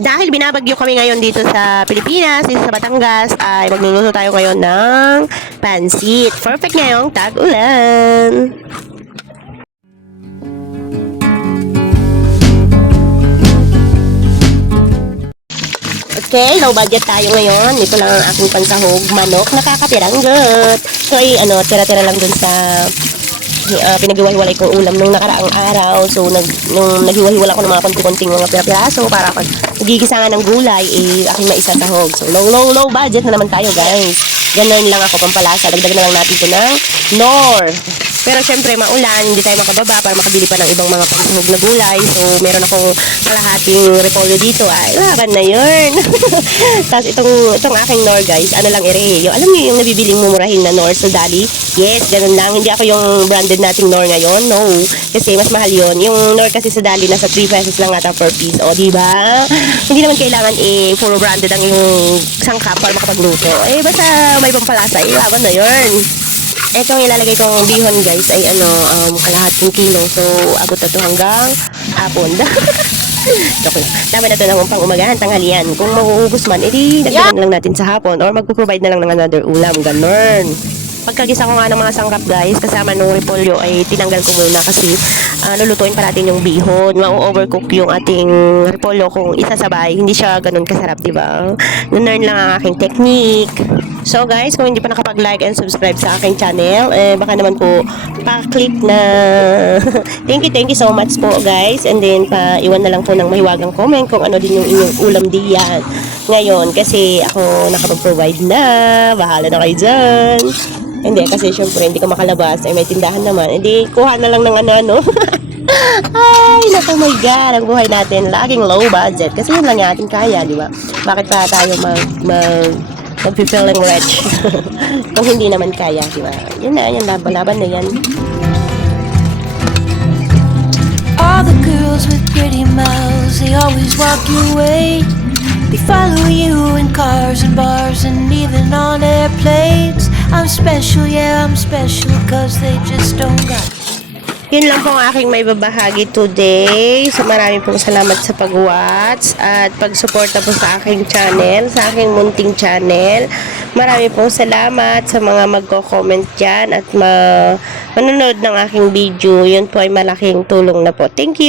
Dahil binabagyo kami ngayon dito sa Pilipinas, dito sa Batangas, ay magluluto tayo ngayon ng pansit. Perfect ngayong tag-ulan. Okay, low budget tayo ngayon. Ito lang ang aking pansahog, manok, nakakapiranggot. So, tira-tira lang dun sa pinaghiwa-hiwalay kong ulam nung nakaraang araw. So, nung naghiwa-hiwala ko ng mga konti-konting mga pira-piraso para pag nagigisa nga ng gulay, aking maisasahog. So, low budget na naman tayo, guys. Ganun lang ako pampalasa. Dagdag na lang natin ito ng Knorr. Pero syempre, maulan, hindi tayo makababa para makabili pa ng ibang mga pansahog na gulay. So, meron akong kalahating repolyo dito. Ay, laban na yun. Tapos, itong aking Knorr, guys, ano lang yung alam niyo yung nabibiling mumurahin na Knorr sa Dali? Yes, ganun lang. Hindi ako yung branded nating Knorr ngayon. No. Kasi mas mahal yun. Yung Knorr kasi sa Dali, nasa 3 pesos lang ata per piece. O, diba? Hindi naman kailangan puro branded ang yung sangkap para makapagluto. Basta may pampalasa, laban na yun. Etong ilalagay kong bihon, guys, ay kalahating kilo. So, abot na to hanggang hapon. Okay. Tama na to ng pang umagahan, tanghalian. Kung mauubos man, dagdagan lang natin sa hapon or magpo-provide na lang ng another ulam. Ganun. Pagkagisa ko nga ng mga sangkap, guys, kasama nung repolyo ay tinanggal ko muna kasi lulutuin pa natin yung bihon. Ma-overcook yung ating repolyo kung isasabay. Hindi siya ganun kasarap, diba? Learn lang ang aking technique. So, guys, kung hindi pa nakapag-like and subscribe sa aking channel, baka naman po pa-click na thank you so much po, guys. And then, pa-iwan na lang po ng mahiwagang comment kung ano din yung inyong ulam diyan ngayon. Kasi ako nakapag-provide na. Bahala na kayo dyan. Hindi, kasi syempre hindi ko makalabas. Ay, may tindahan naman. Hindi, kuha na lang ng ano. Ay, naku, my God. Ang buhay natin, laging low budget. Kasi yun lang yung ating kaya, di ba? Bakit pa tayo mag-feeling rich? Kung hindi naman kaya, di ba? Yun na, yan, laban na yan. All the girls with pretty mouths, they always walk your way. They follow you in cars and bars and even on airplanes. I'm special, yeah, I'm special, cause they just don't got. Yun lang po ang aking may babahagi today. So, maraming pong salamat sa pag-watch at pag-suporta po sa aking channel, sa aking munting channel. Maraming pong salamat sa mga magko-comment dyan at manonood ng aking video. Yun po ay malaking tulong na po. Thank you!